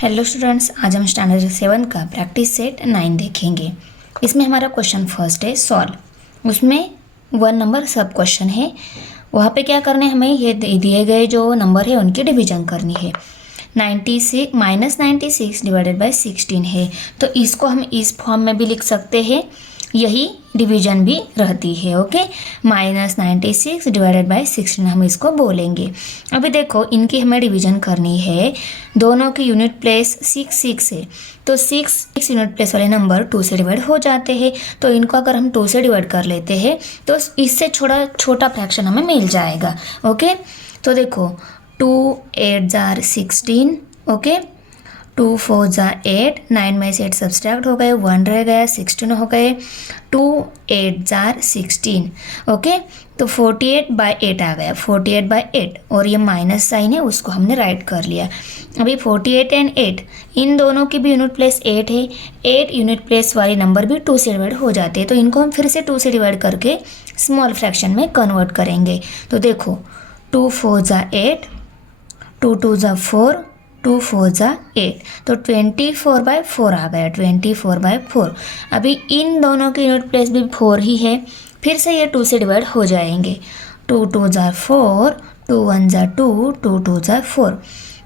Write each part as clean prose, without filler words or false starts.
Hello students, आज हम standard 7 का प्रैक्टिस सेट 9 देखेंगे। इसमें हमारा क्वेश्चन फर्स्ट है सॉल्व। उसमें 1 नंबर सब क्वेश्चन है। वहाँ पे क्या करना है, हमें ये दिए गए जो नंबर है उनकी डिवीजन करनी है। 96 -96 डिवाइडेड बाय 16 है, तो इसको हम इस फॉर्म में भी लिख सकते हैं, यही डिवीजन भी रहती है। ओके, -96 डिवाइडेड बाय 16 हम इसको बोलेंगे। अभी देखो, इनकी हमें डिवीजन करनी है। दोनों की यूनिट प्लेस 6 है, तो 6 यूनिट प्लेस वाले नंबर 2 से डिवाइड हो जाते हैं। तो इनको अगर हम 2 से डिवाइड कर लेते हैं तो इससे छोटा फ्रैक्शन हमें मिल जाएगा। ओके, तो देखो 2 8 जार 16, ओके, 2 4 जार 8, 9 में से 8 सब्सट्रैक्ट हो गए, 1 रह गया, 16 हो गए, 2 8 जार 16, ओके। तो 48/8 आ गया, 48/8, और ये माइनस साइन है उसको हमने राइट कर लिया। अभी 48 एंड 8 इन दोनों की भी यूनिट प्लेस 8 है। 8 यूनिट प्लेस वाले नंबर भी 2 से डिवाइड हो जाते हैं, तो इनको हम फिर से 2 से डिवाइड करके स्मॉल फ्रैक्शन में कन्वर्ट करेंगे। तो देखो 2 4 जार 8, 2 2 जार 4, 2 4 जार 8, तो 24/4 आ गया, 24/4। अभी इन दोनों की यूनिट प्लेस भी 4 ही है, फिर से ये 2 से डिवाइड हो जाएंगे। 2 2 जार 4, 2 1 जार 2, 2 2 जार 4,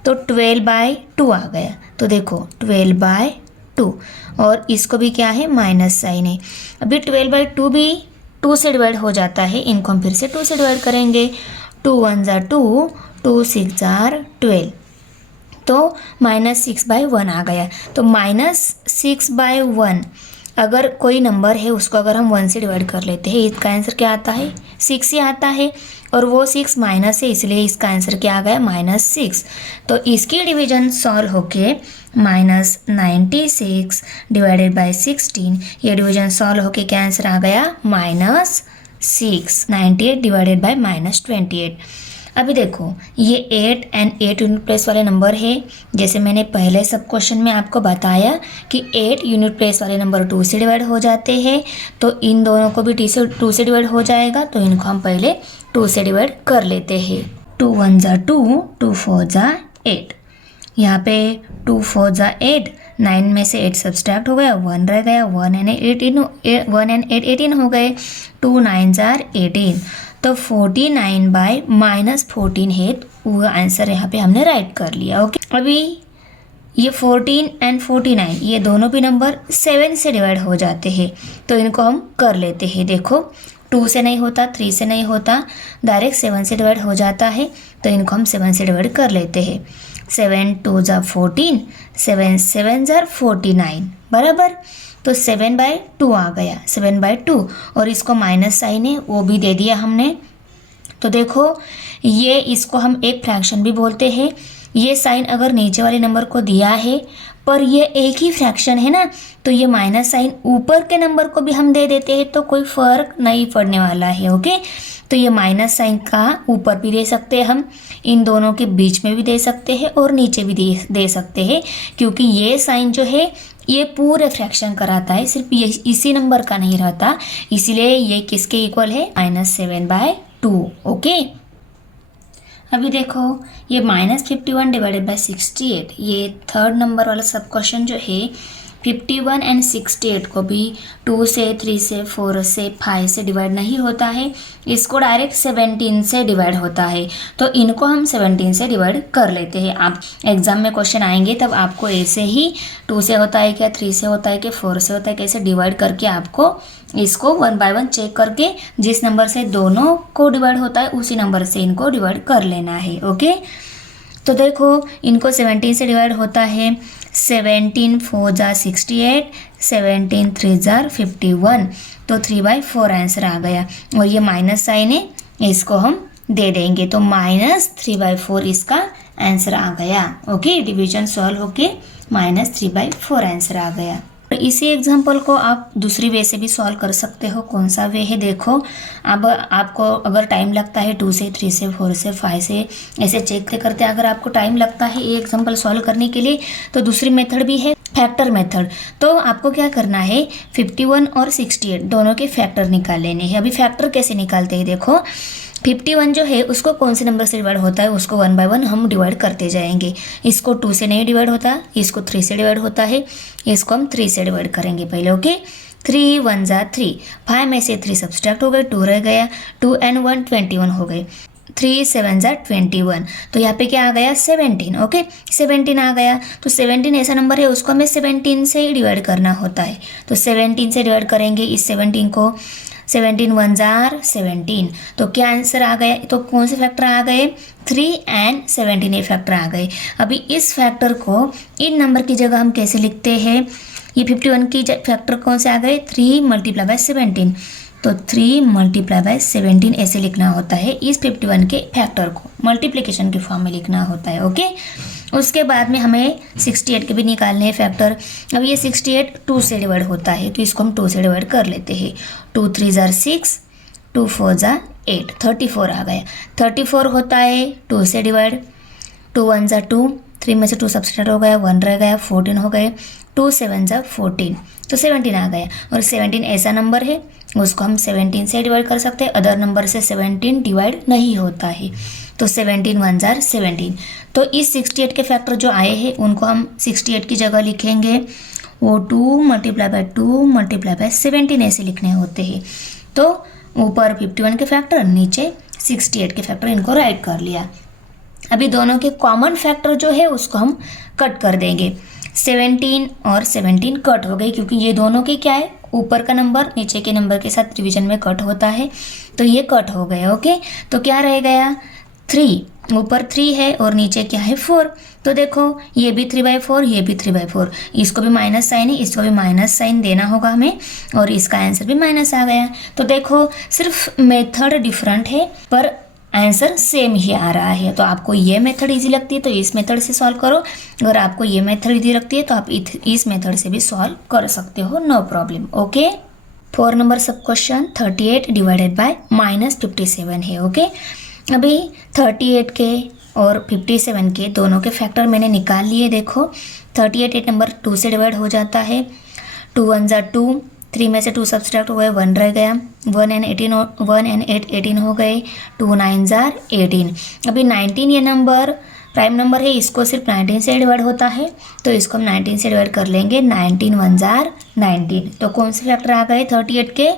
तो 12/2 आ गया। तो देखो 12/2, और इसको भी क्या है, माइनस साइन है। अभी 12/2 भी 2 से डिवाइड हो जाता है, इनको हम फिर से 2 से डिवाइड करेंगे। 2 1 जार 2, 2 6 जार 12, तो -6/1 आ गया। तो -6/1 अगर कोई नंबर है उसको अगर हम 1 से डिवाइड कर लेते हैं, इसका आंसर क्या आता है, 6 ही आता है, और वो 6 माइनस है, इसलिए इसका आंसर क्या आ गया, -6। तो इसकी डिवीजन सॉल्व होके -96 डिवाइडेड बाय 16, ये डिवीजन सॉल्व होके क्या आंसर आ गया, -6। 98 डिवाइडेड बाय -28। अभी देखो ये 8 एंड 8 यूनिट प्लेस वाले नंबर है। जैसे मैंने पहले सब क्वेश्चन में आपको बताया कि 8 यूनिट प्लेस वाले नंबर 2 से डिवाइड हो जाते हैं, तो इन दोनों को भी 2 से डिवाइड हो जाएगा, तो इनको हम पहले 2 से डिवाइड कर लेते हैं। 2 1 जार 2, 2 4 जार 8, यहाँ पे 2 4 जार 8, 9 में से 8 सब्सट्रैक्ट हो गया, 1 रह गया, 1 एंड 8 18 हो गए, 2 9 जार 18, तो 49/-14 है, वो आंसर यहाँ पे हमने राइट कर लिया। ओके, अभी ये 14 एंड 49 ये दोनों भी नंबर 7 से डिवाइड हो जाते हैं, तो इनको हम कर लेते हैं। देखो 2 से नहीं होता, 3 से नहीं होता, डायरेक्ट 7 से डिवाइड हो जाता है, तो इनको हम 7 से डिवाइड कर लेते हैं। 7 2 जार 14, 7 7 जार 49 बराबर, तो 7/2 आ गया, 7/2, और इसको माइनस साइन है वो भी दे दिया हमने। तो देखो ये इसको हम एक फ्रैक्शन भी बोलते हैं। ये साइन अगर नीचे वाले नंबर को दिया है पर ये एक ही फ्रैक्शन है ना, तो ये माइनस साइन ऊपर के नंबर को भी हम दे देते हैं, तो कोई फ़र्क नहीं पड़ने वाला है। ओके, तो ये माइनस साइन का ऊपर भी दे सकते हैं हम, इन दोनों के बीच में भी दे सकते हैं, और नीचे भी दे सकते हैं, क्योंकि ये साइन जो है ये पूरे फ्रैक्शन कराता है, सिर्फ ये इसी नंबर का नहीं रहता, इसीलिए ये किसके इक्वल है, -7/2। ओके, अभी देखो ये -51 डिवाइडेड बाय 68, ये थर्ड नंबर वाला सब क्वेश्चन जो है 51 एंड 68 को भी 2 से 3 से 4 से 5 से डिवाइड नहीं होता है, इसको डायरेक्ट 17 से डिवाइड होता है, तो इनको हम 17 से डिवाइड कर लेते हैं। आप एग्जाम में क्वेश्चन आएंगे तब आपको ऐसे ही 2 से होता है क्या, 3 से होता है क्या, 4 से होता है, कैसे डिवाइड करके आपको इसको 1 बाय 1 चेक करके जिस नंबर से दोनों को डिवाइड होता है उसी नंबर से इनको डिवाइड कर लेना है। ओके, तो देखो इनको 17 से डिवाइड होता है, 17 4 जार 68, 17 3 जार 51, तो 3/4 आंसर आ गया, और ये माइनस साइन है इसको हम दे देंगे, तो -3/4 इसका आंसर आ गया। ओके, डिवीजन सॉल्व होके -3/4 आंसर आ गया। इसी एग्जाम्पल को आप दूसरी वे से भी सॉल्व कर सकते हो। कौन सा वे है देखो, अब आपको अगर टाइम लगता है 2 से 3 से 4 से 5 से ऐसे चेक करते अगर आपको टाइम लगता है ये एग्जाम्पल सॉल्व करने के लिए, तो दूसरी मेथड भी है, फैक्टर मेथड। तो आपको क्या करना है, 51 और 68 दोनों के फैक्टर निकाल लेने हैं। अभी फैक्टर कैसे निकालते हैं देखो, 51 जो है उसको कौन से नंबर से डिवाइड होता है उसको 1 बाय 1 हम डिवाइड करते जाएंगे। इसको 2 से नहीं डिवाइड होता, इसको 3 से डिवाइड होता है, इसको हम 3 से डिवाइड करेंगे पहले। ओके, 3 1 जा 3, 5 में से 3 सब्सट्रैक्ट हो गए, 2 रह गया, 2 and 1 21 हो गए, 3 7 जा 21। तो यहाँ पे क्या आ गया 17। ओके, 17 आ गया। तो 17 ऐसा नंबर है उसको हमें 17 से ही डिवाइड करना होता है। तो 17 से डिवाइड करेंगे इस 17 को, 17 1 जार 17। तो क्या आंसर आ गया, तो कौन से फैक्टर आ गए 3 and 17 ये फैक्टर आ गए। अभी इस फैक्टर को इन नंबर की जगह हम कैसे लिखते हैं, ये 51 की फैक्टर कौन से आ गए 3 मल्टीप्लाई बाय 17। तो 3 मल्टीप्लाई बाय 17 ऐसे लिखना होता है, इस 51 के फैक्टर को मल्टीप्लिकेशन के फॉर्म में लिखना होता है। ओके, उसके बाद में हमें 68 के भी निकालने हैं फैक्टर। अब ये 68 2 से डिवाइड होता है, तो इसको हम 2 से डिवाइड कर लेते हैं। 2 3 जार 6, 2 4 जार 8, 34 आ गया। 34 होता है 2 से डिवाइड, 2 1 जार 2, 3 में से 2 सब्सट्रैक्ट हो गया, 1 रह गया, 14 हो गए, 2 7 जार 14, तो 17 आ गया। और 17 ऐसा नंबर है उसको हम 17 से डिवाइड कर सकते हैं, अदर नंबर से 17 डिवाइड नहीं होता है। तो 17 1 जार 17। तो इस 68 के फैक्टर जो आए हैं उनको हम 68 की जगह लिखेंगे, वो 2 मल्टीप्लाई बाय 2 मल्टीप्लाई बाय 17 ऐसे लिखने होते हैं। तो ऊपर 51 के फैक्टर, नीचे 68 के फैक्टर, इनको राइट कर लिया। अभी दोनों के कॉमन फैक्टर जो है उसको हम कट कर देंगे। 17 और 17 कट हो गए क्योंकि ये दोनों के क्या है, ऊपर का नंबर नीचे के नंबर के साथ डिवीजन में कट होता है, तो ये कट हो गए। ओके, तो क्या रह गया 3, ऊपर 3 है और नीचे क्या है 4। तो देखो ये भी 3/4, ये भी 3/4, इसको भी माइनस साइन है, इसको भी माइनस साइन देना होगा हमें, और इसका आंसर भी माइनस आ गया। तो देखो सिर्फ मेथड डिफरेंट है पर आंसर सेम ही आ रहा है। तो आपको ये मेथड इजी लगती है तो इस मेथड से सॉल्व करो, अगर आपको ये मेथड इजी लगती है तो आप इस मेथड से भी सॉल्व कर सकते हो, नो प्रॉब्लम। ओके, 4 नंबर सब क्वेश्चन 38 डिवाइडेड बाय -57 है। ओके, अभी 38 के और 57 के दोनों के फैक्टर मैंने निकाल लिए। देखो 38 एक नंबर 2 से डिवाइड हो जाता है, 2 1 जार 2, 3 में से 2 सब्सट्रैक्ट हो गए, 1 रह गया, 1 and 8 18 हो गए, 2 9 जार 18। अभी 19 ये नंबर प्राइम नंबर है, इसको सिर्फ 19 से डिवाइड होता है, तो इसको हम 19 से डिवाइड कर लेंगे, 19 1 जार 19। तो कौन से फैक्टर आ गए 38 के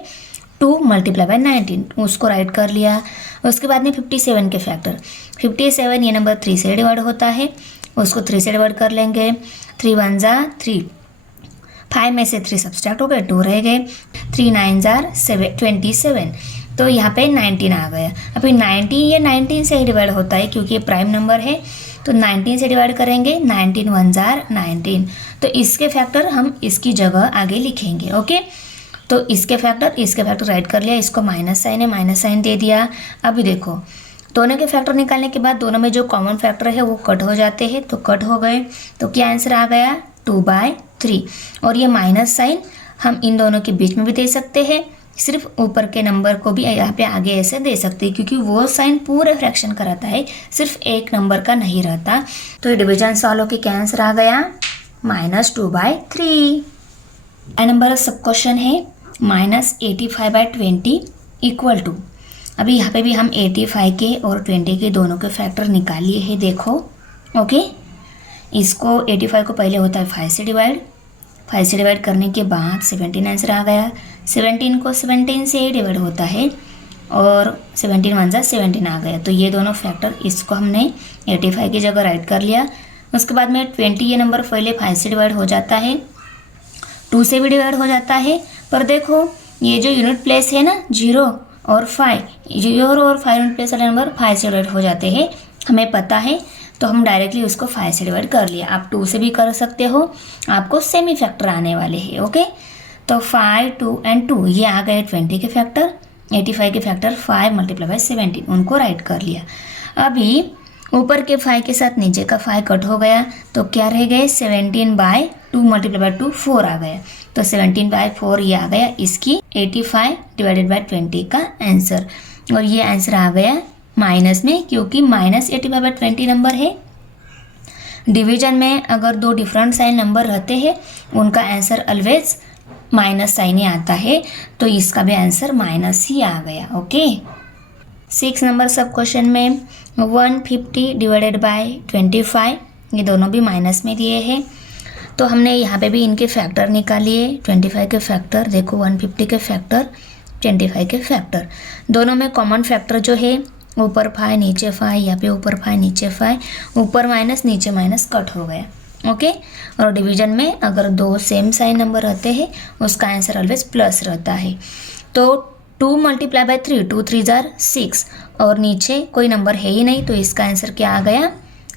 2 मल्टीप्लाई बाय 19, उसको राइट कर लिया। उसके बाद में 57 के फैक्टर, 57 ये नंबर 3 से डिवाइड होता है, उसको 3 से डिवाइड कर लेंगे, 3 1 जार 3, 5 में से 3 सब्सट्रैक्ट हो गए, 2 रह गए, 3 9 जार 27, तो यहाँ पे 19 आ गया। अभी 19 ये 19 से ही डिवाइड होता है क्योंकि ये प्राइम नंबर है, तो 19 से डिवाइड करेंगे, 19 1 जार 19। तो इसके फैक्टर हम इसकी जगह आगे लिखेंगे। ओके, तो इसके फैक्टर राइट कर लिया, इसको माइनस साइन है, माइनस साइन दे दिया। अभी देखो दोनों के फैक्टर निकालने के बाद दोनों में जो कॉमन फैक्टर है वो कट हो जाते हैं, तो कट हो गए। तो क्या आंसर आ गया 2/3। और ये माइनस साइन हम इन दोनों के बीच में भी दे सकते हैं, सिर्फ ऊपर के नंबर को भी यहाँ पे आगे ऐसे दे सकते हैं क्योंकि वो साइन पूरे फ्रैक्शन का रहता है, सिर्फ एक नंबर का नहीं रहता। तो ये डिवीजन सॉल्व होकर क्या आंसर आ गया -2/3। नंबर सब क्वेश्चन है -85/20 इक्वल टू, अभी यहाँ पे भी हम 85 के और 20 के दोनों के फैक्टर निकाल लिए हैं। देखो ओके, इसको 85 को पहले होता है 5 से डिवाइड करने के बाद 17 आंसर आ गया। 17 को 17 से डिवाइड होता है और 17 1 ज़ा 17 आ गया। तो ये दोनों फैक्टर, इसको हमने 85 की जगह राइट कर लिया। उसके बाद में 20 ये नंबर पहले 5 से डिवाइड हो जाता है, 2 से भी डिवाइड हो जाता है, पर देखो ये जो यूनिट प्लेस है ना 0 और 5, 0 और 5 यूनिट प्लेस वाले नंबर 5 से डिवाइड हो जाते हैं, हमें पता है, तो हम डायरेक्टली उसको 5 से डिवाइड कर लिया। आप 2 से भी कर सकते हो, आपको सेमी फैक्टर आने वाले हैं। ओके, तो 5 2 and 2 ये आ गए 20 के फैक्टर, 85 के फैक्टर 5 मल्टीप्लाई बाय 17, उनको राइट कर लिया। अभी ऊपर के 5 के साथ नीचे का 5 कट हो गया, तो क्या रह गए 17/2 मल्टीप्लाई बाय 2 4 आ गया। तो 17/4 ये आ गया इसकी 85 डिवाइडेड बाय 20 का आंसर। और ये आंसर आ गया माइनस में, क्योंकि -85/20 नंबर है। डिवीजन में अगर 2 डिफरेंट साइन नंबर रहते हैं उनका आंसर ऑलवेज माइनस साइन ही आता है, तो इसका भी आंसर माइनस ही आ गया। ओके, 6 नंबर सब क्वेश्चन में 150 डिवाइडेड बाय 25, ये दोनों भी माइनस में दिए हैं। तो हमने यहाँ पे भी इनके फैक्टर निकालिए, 25 के फैक्टर, देखो 150 के फैक्टर, 25 के फैक्टर, दोनों में कॉमन फैक्टर जो है ऊपर 5 नीचे 5, यहाँ पे ऊपर 5 नीचे 5, ऊपर माइनस नीचे माइनस कट हो गया। ओके, और डिवीजन में अगर दो सेम साइन नंबर रहते हैं उसका आंसर ऑलवेज प्लस रहता है। तो 2 मल्टीप्लाई बाय 3, 2 3 जार 6, और नीचे कोई नंबर है ही नहीं तो इसका आंसर क्या आ गया,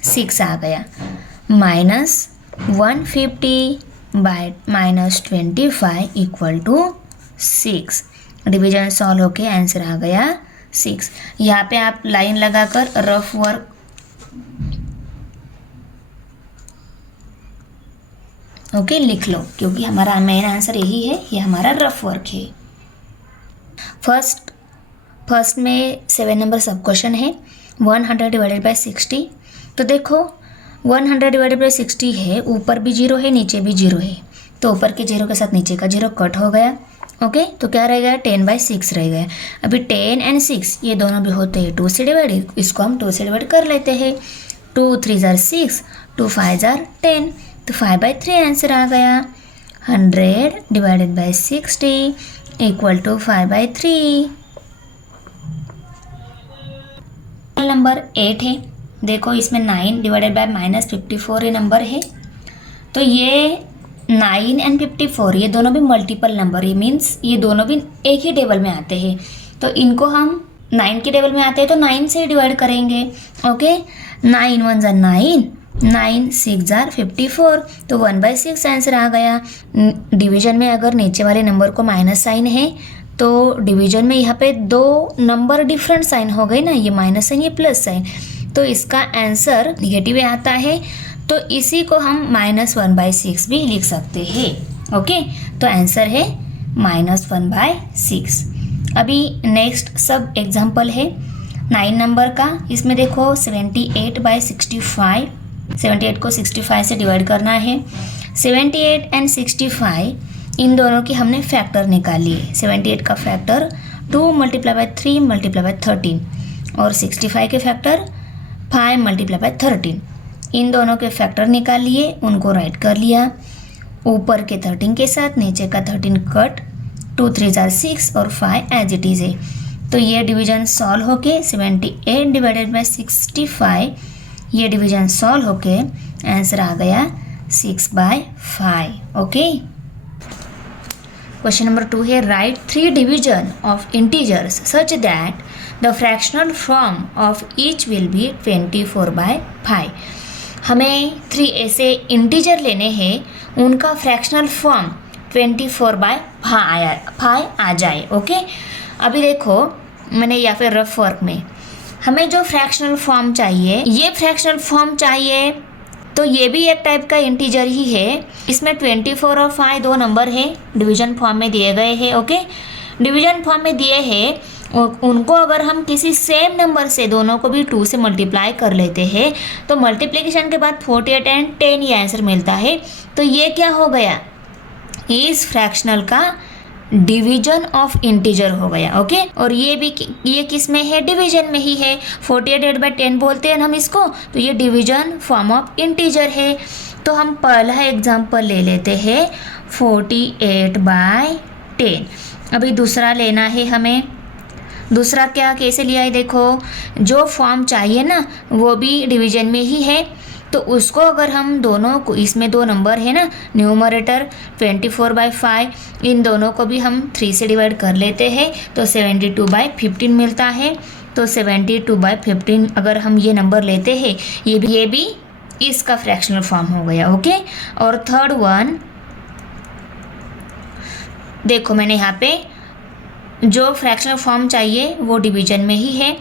6 आ गया। Minus 150 by minus 25 equal to 6। Division solve होके आंसर आ गया 6। यहाँ पे आप लाइन लगाकर रफ वर्क ओके लिख लो, क्योंकि हमारा मेन आंसर यही है, ये हमारा रफ वर्क है। फर्स्ट में 7 नंबर सब क्वेश्चन है 100 डिवाइडेड बाय 60। तो देखो 100 डिवाइडेड बाय 60 है, ऊपर भी 0 है नीचे भी 0 है, तो ऊपर के 0 के साथ नीचे का 0 कट हो गया। ओके, तो क्या रह गया, 10 बाय 6 रह गया। अभी 10 एंड 6 ये दोनों भी होते हैं 2 से डिवाइड, इसको हम 2 से डिवाइड कर लेते हैं। 2 3 जार 6, 2 5 जार 10, तो 5 बाय 3 आंसर आ गया। 100 divided by 60 equal to 5 by 3। Number 8 है, देखो इसमें 9 डिवाइडेड बाय माइनस 54 ये नंबर है। तो ये 9 एंड 54 ये दोनों भी मल्टीपल नंबर, ये मीन्स ये दोनों भी एक ही टेबल में आते हैं। तो इनको हम 9 के टेबल में आते हैं तो 9 से डिवाइड करेंगे। ओके, 9 1 जार 9, 9 6 जार 54, तो 1/6 आंसर आ गया। डिवीजन में अगर नीचे वाले नंबर को माइनस साइन है तो डिवीजन में यहाँ पे 2 नंबर डिफरेंट साइन हो गए ना, ये माइनस साइन ये प्लस साइन, तो इसका आंसर निगेटिव आता है। तो इसी को हम -1/6 भी लिख सकते हैं। ओके, तो आंसर है -1/6। अभी नेक्स्ट सब एग्जाम्पल है 9 नंबर का। इसमें देखो 78/65, 78 को 65 से डिवाइड करना है। 78 एंड 65 इन दोनों की हमने फैक्टर निकाली है। 78 का factor 2 multiply by 3 multiply by 13, और 65 के फैक्टर 5 मल्टीप्लाई बाय 13। इन दोनों के फैक्टर निकाल लिए, उनको राइट कर लिया, ऊपर के 13 के साथ नीचे का 13 कट, 2 3 जार 6 और 5 एज इट इज़ है। तो ये डिवीजन सॉल्व होके 78 डिवाइडेड बाय 65, ये डिवीजन सॉल्व होके आंसर आ गया 6/5। ओके, क्वेश्चन नंबर 2 है right 3 division of integers such that the fractional form of each will be 24/5। हमें 3 ऐसे इंटीजर लेने हैं, उनका फ्रैक्शनल फॉर्म 24/5 आ जाए। ओके, अभी देखो मैंने या फिर रफ वर्क में हमें जो फ्रैक्शनल फॉर्म चाहिए, ये फ्रैक्शनल फॉर्म चाहिए, तो ये भी एक टाइप का इंटीजर ही है। इसमें 24 और 5 दो नंबर है, डिवीजन फॉर्म में दिए गए हैं। ओके, डिवीजन फॉर्म में दिए हैं, उनको अगर हम किसी सेम नंबर से दोनों को भी 2 से मल्टीप्लाई कर लेते हैं तो मल्टीप्लिकेशन के बाद 48 एंड 10 ये आंसर मिलता है। तो ये क्या हो गया, इस फ्रैक्शनल का डिवीजन ऑफ इंटीजर हो गया। ओके, और ये किस में है, डिवीजन में ही है। 48/10 बोलते हैं हम इसको, तो ये डिवीजन फॉर्म ऑफ इंटीजर है। तो हम पहला एग्जांपल ले लेते हैं 48/10। अभी दूसरा लेना है हमें। दूसरा क्या कैसे लिया है, देखो जो फॉर्म चाहिए ना वो भी डिवीजन में ही है, तो उसको अगर हम दोनों को, इसमें 2 नंबर है ना, न्यूमरेटर 24/5, इन दोनों को भी हम 3 से डिवाइड कर लेते हैं तो 72/15 मिलता है। तो 72/15 अगर हम ये नंबर लेते हैं, ये भी इसका फ्रैक्शनल फॉर्म हो गया। ओके, और थर्ड वन देखो मैंने यहाँ पे जो फ्रैक्शनल फॉर्म चाहिए वो डिवीजन में ही है,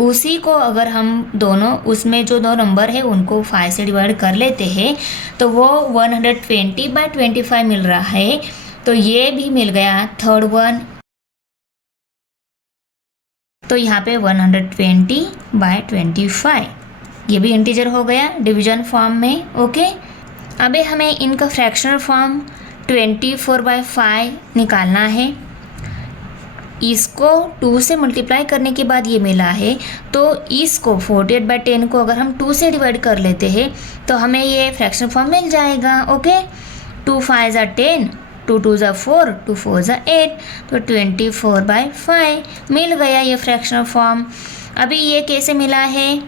उसी को अगर हम दोनों, उसमें जो 2 नंबर है उनको 5 से डिवाइड कर लेते हैं तो वो 120/25 मिल रहा है। तो ये भी मिल गया थर्ड वन। तो यहाँ पे 120/25 ये भी इंटीजर हो गया डिवीजन फॉर्म में। ओके, अबे हमें इनका फ्रैक्शनल फॉर्म 24/5 निकालना है। इसको 2 से मल्टीप्लाई करने के बाद ये मिला है, तो इसको 48/10 को अगर हम 2 से डिवाइड कर लेते हैं तो हमें ये फ्रैक्शन फॉर्म मिल जाएगा। ओके, 2 5 ज़ा 10, 2 2 ज़ा 4, 2 4 ज़ा 8, तो 24/5 मिल गया ये फ्रैक्शनल फॉर्म। अभी ये कैसे मिला है,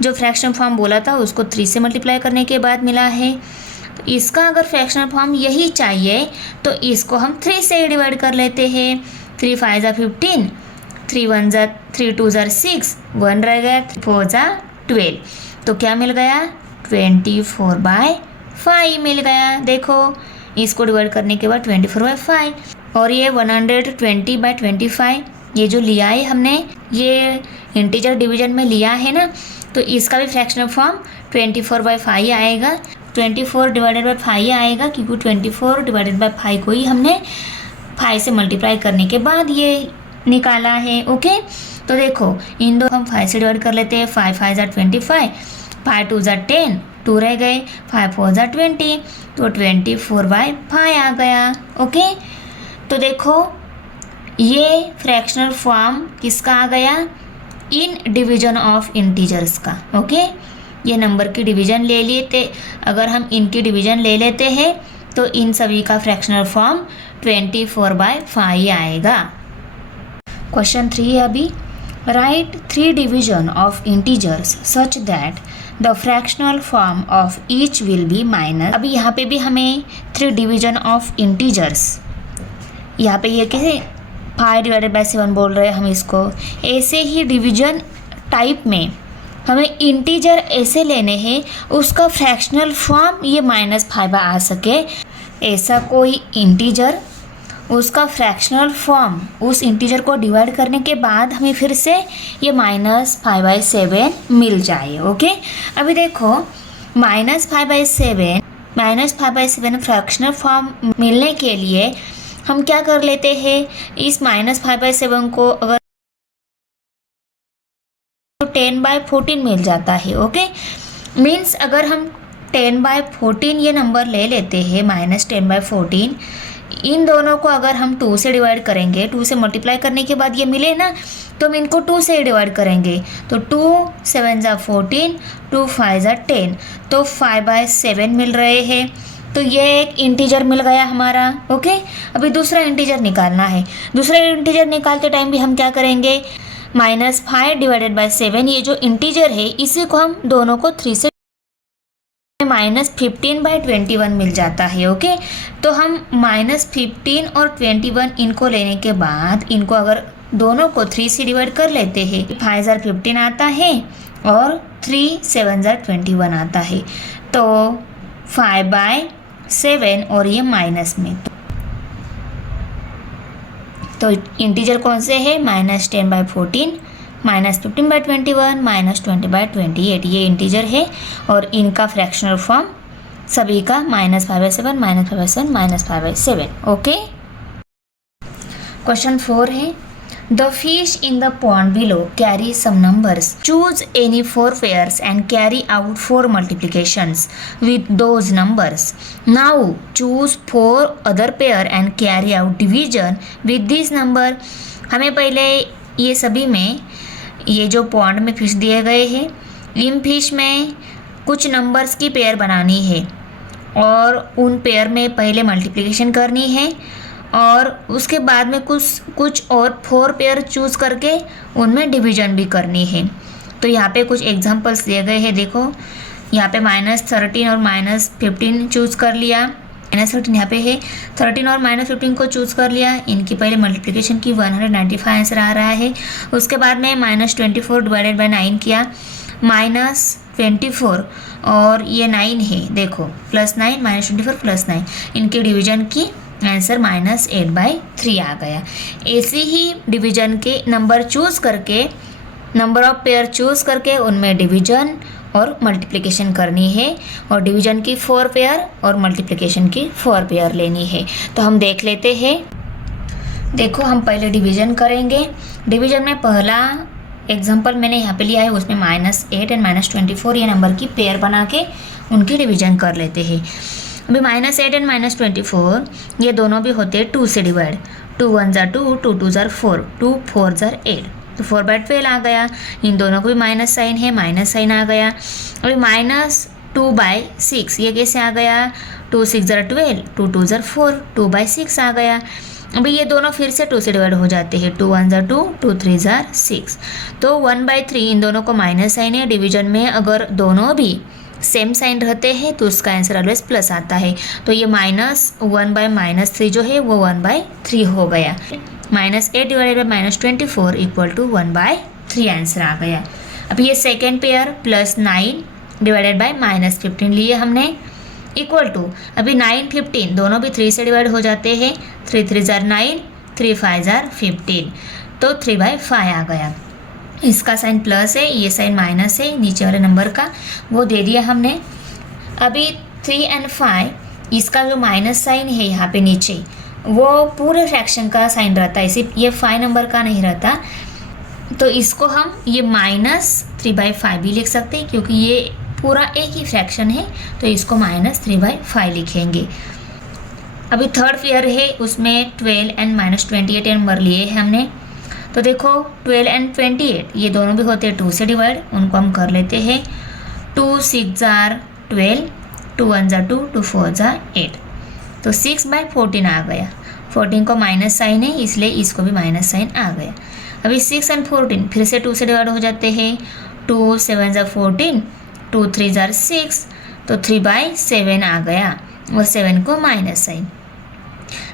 जो फ्रैक्शनल फॉर्म बोला था उसको 3 से मल्टीप्लाई करने के बाद मिला है। तो इसका अगर फ्रैक्शनल फॉर्म यही चाहिए तो इसको हम 3 से डिवाइड कर लेते हैं। 3 5 ज़ा 15, 3 1 ज़ा 3 2 ज़ा 6, 1 रह गया, 4 ज़ा 12, तो क्या मिल गया 24/5 मिल गया। देखो इसको डिवाइड करने के बाद 24/5, और ये 120/25 ये जो लिया है हमने, ये इंटीजर डिवीजन में लिया है ना, तो इसका भी फ्रैक्शनल फॉर्म 24/5 आएगा। 24/5 आएगा क्योंकि 24/5 को ही हमने 5 से मल्टीप्लाई करने के बाद ये निकाला है। ओके, तो देखो इन दो हम 5 से डिवाइड कर लेते हैं। 5 5 ज़ा 25, 5 2 ज़ा 10, 2 रह गए, 5 4 ज़ा 20, तो 24/5 आ गया। ओके, तो देखो ये फ्रैक्शनल फॉर्म किसका आ गया, इन डिवीजन ऑफ इंटीजर्स का। ओके, ये नंबर की डिवीजन ले लेते, अगर हम इनकी डिवीजन ले लेते हैं तो इन सभी का फ्रैक्शनल फॉर्म 24/5 आएगा। क्वेश्चन 3 है अभी, right 3 division of integers such that the fractional form of each will be minus. अभी यहाँ पे भी हमें 3 डिवीजन ऑफ इंटीजर्स, यहाँ पे ये कैसे 5/7 बोल रहे हैं हम इसको, ऐसे ही डिवीजन टाइप में हमें इंटीजर ऐसे लेने हैं उसका फ्रैक्शनल फॉर्म ये -5 आ सके। ऐसा कोई इंटीजर, उसका फ्रैक्शनल फॉर्म उस इंटीजर को डिवाइड करने के बाद हमें फिर से ये -5/7 मिल जाए। ओके, अभी देखो -5/7 फ्रैक्शनल फॉर्म मिलने के लिए हम क्या कर लेते हैं, इस -5/7 को अगर 10/14 मिल जाता है। ओके, मीन्स अगर हम 10/14 ये नंबर ले लेते हैं, -10/14, इन दोनों को अगर हम 2 से डिवाइड करेंगे, 2 से मल्टीप्लाई करने के बाद ये मिले ना, तो हम इनको 2 से डिवाइड करेंगे, तो 2 7 ज़ा 14, 2 5 ज़ा 10, तो 5/7 मिल रहे हैं। तो ये एक इंटीजर मिल गया हमारा। ओके, अभी दूसरा इंटीजर निकालना है। दूसरा इंटीजर निकालते टाइम भी हम क्या करेंगे, -5/7 ये जो इंटीजर है इसी को हम दोनों को 3 से -15/21 मिल जाता है। ओके, तो हम -15 और 21 इनको लेने के बाद इनको अगर दोनों को 3 से डिवाइड कर लेते हैं, 5 ज़ा 15 आता है और 3 7 ज़ा 21 आता है, तो 5/7 और ये माइनस में, तो इंटीजर कौन से है, -10/14, -15/21, -20/28 ये इंटीजर है, और इनका फ्रैक्शनल फॉर्म सभी का -5/7, -5/7, -5/7। ओके, क्वेश्चन 4 है, the fish in the pond below carry some numbers, choose any 4 pairs and carry out 4 multiplications with those numbers. Now choose 4 other pair and carry out division with this number. हमें पहले ये सभी में, ये जो pond में fish दिए गए हैं, इन फिश में कुछ नंबर्स की पेयर बनानी है और उन पेयर में पहले मल्टीप्लिकेशन करनी है, और उसके बाद में कुछ और 4 पेयर चूज़ करके उनमें डिवीजन भी करनी है। तो यहाँ पे कुछ एग्जांपल्स दिए गए हैं। देखो यहाँ पे -13 और -15 चूज़ कर लिया, -13 यहाँ पे है, 13 और -15 को चूज़ कर लिया, इनकी पहले मल्टीप्लिकेशन की, 195 आंसर आ रहा है। उसके बाद में -24 डिवाइडेड बाय 9 किया, -24 और ये 9 है, देखो +9, -24 +9, इनके डिवीजन की आंसर -8/3 आ गया। ऐसे ही डिवीजन के नंबर चूज़ करके, नंबर ऑफ पेयर चूज़ करके उनमें डिवीजन और मल्टीप्लिकेशन करनी है, और डिवीजन की 4 पेयर और मल्टीप्लिकेशन की 4 पेयर लेनी है। तो हम देख लेते हैं। देखो हम पहले डिवीजन करेंगे। डिवीजन में पहला एग्जांपल मैंने यहाँ पे लिया है, उसमें -8 एंड -24 ये नंबर की पेयर बना के उनकी डिवीजन कर लेते हैं। अभी -8 एंड -24 ये दोनों भी होते हैं 2 से डिवाइड। 2 1 जार 2, 2 2 जार 4, 2 4 जार 8, तो 4/12 आ गया। इन दोनों को भी माइनस साइन है, माइनस साइन आ गया। अभी -2/6 ये कैसे आ गया? 2 6 जार 12, 2 2 जार 4, 2/6 आ गया। अभी ये दोनों फिर से 2 से डिवाइड हो जाते हैं। 2 1 जार 2, 2 3 जार 6, तो 1/3 इन दोनों को माइनस साइन है। डिवीजन में अगर दोनों भी सेम साइन रहते हैं तो उसका आंसर ऑलवेज प्लस आता है। तो ये -1/-3 जो है वो 1/3 हो गया। -8 divided by -24 equal to 1/3 answer आ गया। अब ये सेकेंड पेयर +9 डिवाइडेड बाई -15 लिए हमने इक्वल टू, अभी 9 15 दोनों भी 3 से डिवाइड हो जाते हैं। 3 3 जार 9, 3 5 जार 15, तो 3/5 आ गया। इसका साइन प्लस है, ये साइन माइनस है, नीचे वाले नंबर का वो दे दिया हमने। अभी 3 और 5 इसका जो माइनस साइन है यहाँ पे नीचे वो पूरे फ्रैक्शन का साइन रहता है, सिर्फ ये 5 नंबर का नहीं रहता। तो इसको हम ये -3/5 भी लिख सकते हैं क्योंकि ये पूरा एक ही फ्रैक्शन है, तो इसको -3/5 लिखेंगे। अभी थर्ड पेयर है, उसमें 12 और -28 नंबर लिए हैं हमने। तो देखो 12 और 28 ये दोनों भी होते हैं 2 से डिवाइड, उनको हम कर लेते हैं। 2 6 जार 12, 2 1 जार 2, 2 4 जार 8, तो 6/14 आ गया। 14 को माइनस साइन है इसलिए इसको भी माइनस साइन आ गया। अभी 6 और 14 फिर से 2 से डिवाइड हो जाते हैं। 2 7 जार 14, 2 3 जार 6, तो 3/7 आ गया और 7 को माइनस साइन।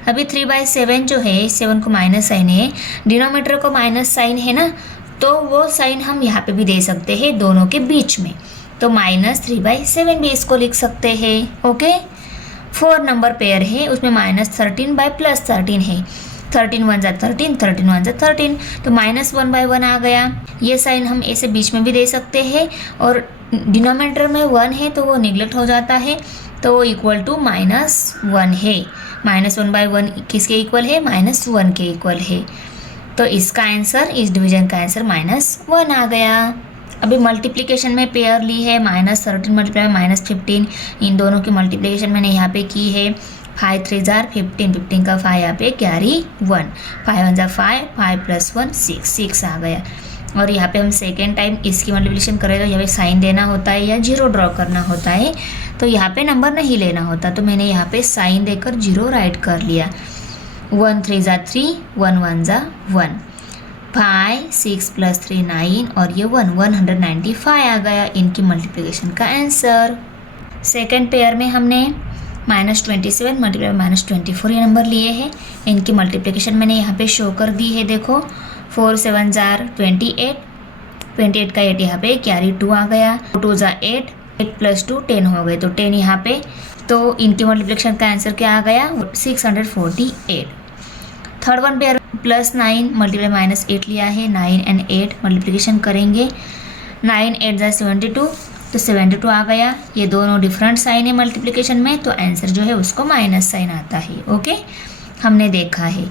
अभी 3/7 जो है 7 को माइनस साइन है, डिनोमीटर को माइनस साइन है ना, तो वो साइन हम यहाँ पे भी दे सकते हैं दोनों के बीच में, तो -3/7 भी इसको लिख सकते हैं। ओके, 4 नंबर पेयर है, उसमें -13/+13 है। 13 1 जार 13, 13 1 जार 13, तो -1/1 आ गया। ये साइन हम ऐसे बीच में भी दे सकते हैं, और डिनोमीटर में 1 है तो वो निगलेक्ट हो जाता है, तो इक्वल टू -1 है। -1/1 किसके इक्वल है? -1 के इक्वल है। तो इसका आंसर, इस डिवीजन का आंसर -1 आ गया। अभी मल्टीप्लिकेशन में पेयर ली है, -13 मल्टीप्लाई -15, इन दोनों की मल्टीप्लिकेशन मैंने यहाँ पे की है। 5 3 जार 15, 15 का 5 यहाँ पे कैरी 1, 5 1 जार 5, 5 + 1 6 आ गया। और यहाँ पे हम सेकेंड टाइम इसकी मल्टीप्लिकेशन करें तो यहाँ पे साइन देना होता है या 0 ड्रॉ करना होता है, तो यहाँ पे नंबर नहीं लेना होता, तो मैंने यहाँ पे साइन देकर 0 राइट कर लिया। 1 3 जार 3, 1 1 जार 1, 5 6 + 3 9, और ये 195 आ गया इनकी मल्टीप्लिकेशन का आंसर। सेकेंड पेयर में हमने -27 मल्टीप्लाई -24 ये नंबर लिए हैं, इनकी मल्टीप्लिकेशन मैंने यहाँ पे शो कर दी है। देखो 4 7 जार 28, 28 का 8 यहाँ पे कैरी 2 आ गया। 2 जार 8, 8 + 2 10 हो गए, तो 10 यहाँ पे, तो इनकी मल्टीप्लिकेशन का आंसर क्या आ गया? 648। थर्ड वन पेयर +9 मल्टीप्लाई -8 लिया है, 9 और 8 मल्टीप्लिकेशन करेंगे। 9 8 जार 72, तो 72 आ गया। ये दोनों डिफरेंट साइन है मल्टीप्लिकेशन में, तो आंसर जो है उसको माइनस साइन आता है। ओके, हमने देखा है।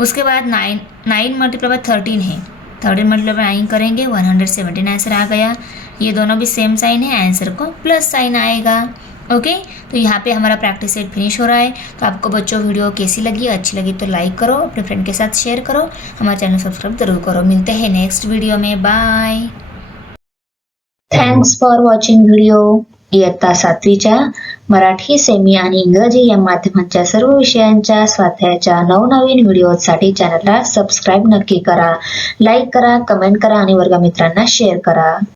उसके बाद 9 मल्टीप्लाई 13 है, 13 मल्टीप्लाई 9 करेंगे, 117 आंसर आ गया। ये दोनों भी सेम साइन है, आंसर को प्लस साइन आएगा। ओके, तो यहाँ पे हमारा प्रैक्टिस सेट फिनिश हो रहा है। तो आपको बच्चों वीडियो कैसी लगी? अच्छी लगी तो लाइक करो, अपने फ्रेंड के साथ शेयर करो, हमारा चैनल सब्सक्राइब जरूर करो। मिलते हैं नेक्स्ट वीडियो में, bye. Thanks for watching video. इयत्ता 7वीच्या मराठी, सेमी आणि इंग्रजी या माध्यमांच्या सर्व विषयांच्या स्वाध्यायाच्या नवनवीन व्हिडिओसाठी चॅनलला सबस्क्राईब नक्की करा, लाईक करा, कमेंट करा आणि वर्गमित्रांना शेअर करा.